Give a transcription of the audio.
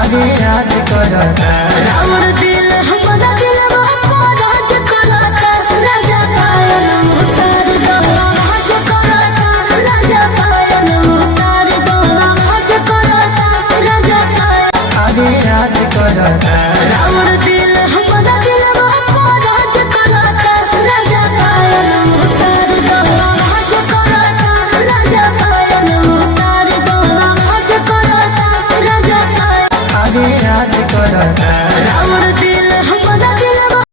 अरे राज करता राउर दिल हमारा दिल राज करता राजा पायल उतार दो राज करता राजा पायल उतार दो राज करता राजा पायल अरे राज करता राउर